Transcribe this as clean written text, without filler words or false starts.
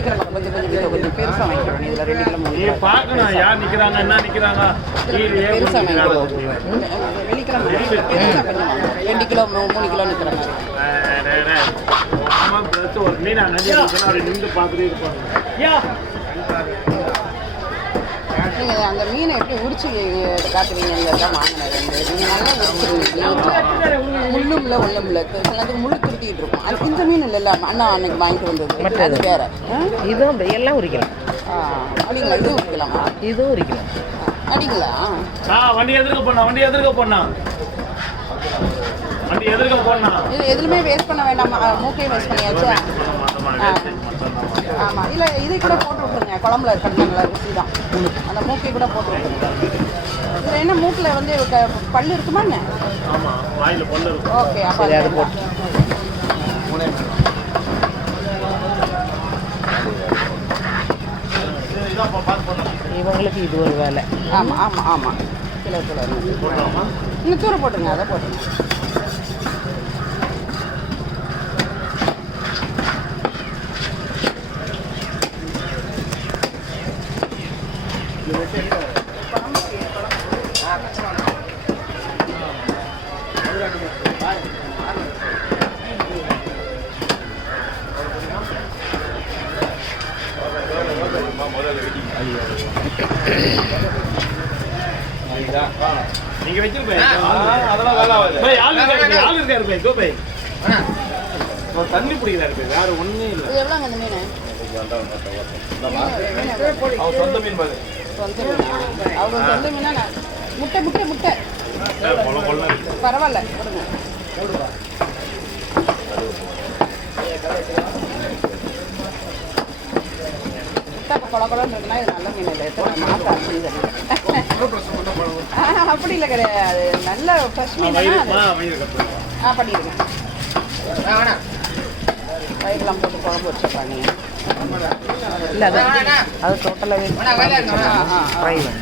வெள்ளிக்கிழமை கொஞ்சம் கொஞ்சம் பெருசாக வாங்கிக்கிறோம். இதில் 2 கிலோ 3 கிலோ பார்க்கணும் யார் நிற்கிறாங்க என்ன நிற்கிறாங்க. பெருசாக வாங்கிக்கிறோம். வெள்ளிக்கிழமை பெருசாக கொஞ்சம் 2 கிலோ 3 கிலோ நிற்கிற மாதிரி. ஒரு மீன் அப்படி நின்று பார்த்துட்டே இருப்பாங்க. நீங்கள் அந்த மீனை எப்படி உரிச்சு காட்டுவீங்கிறத வாங்கினது. நீங்கள் நல்லா உரிச்சிருவீங்க. முள்ளும்ல ஒல்லும்ல சிலதுக்கு முள்ளு துருத்திட்டு இருக்கும். அது இந்த மீன் இல்லைல்ல அண்ணா அன்னைக்கு வாங்கிட்டு வந்தது அது வேற. இதுவும் எல்லாம் உரிக்கலாம். அப்படிங்களா? இதுவும் உரிக்கலாமா? இதுவும் உரிக்கலாம். அப்படிங்களா? வண்டி எதிர்க்க போனா இது எதுவுமே வேஸ்ட் பண்ண வேண்டாம். மூக்கையும் வேஸ்ட் பண்ணியாச்சா? ஆமாம். இல்லை இதை கூட போட்டு விட்ருங்க. குழம்புல கட்டினாங்களா ருசி தான். அந்த மூக்கை கூட போட்டு விட்ருங்க. இதில் என்ன மூக்கில் வந்து பல்லு இருக்குமா என்ன? ஓகே. அப்போ அதை போட்டு இவங்களுக்கு இது ஒரு வேலை. ஆமாம் கிலோ இன்னும் தூர போட்டுருங்க. அதை போட்டுருங்க. நீங்க வச்சிருப்பேன் அதெல்லாம் வேலை ஆளு இருக்காரு. தண்ணி பிடிக்கிறாரு. வேற ஒண்ணுமே இல்லை. எவ்வளோங்க அந்த மீன்? சொந்த மீன் பாரு. அவங்க சொந்த மீனா? முட்டை பரவாயில்ல கொடுங்க. குழம்புன்னு இருக்குன்னா இது நல்ல மீன் இல்லை. மாசம் அப்படி இல்லை கிடையாது. நல்ல ஃப்ரெஷ் மீன் பண்ணிடுங்க. வயிறுலாம் போட்டு குழம்பு வச்சுருப்பாங்க. இல்லை அது டோட்டலாகவே ஃப்ரை வேண்டாம்.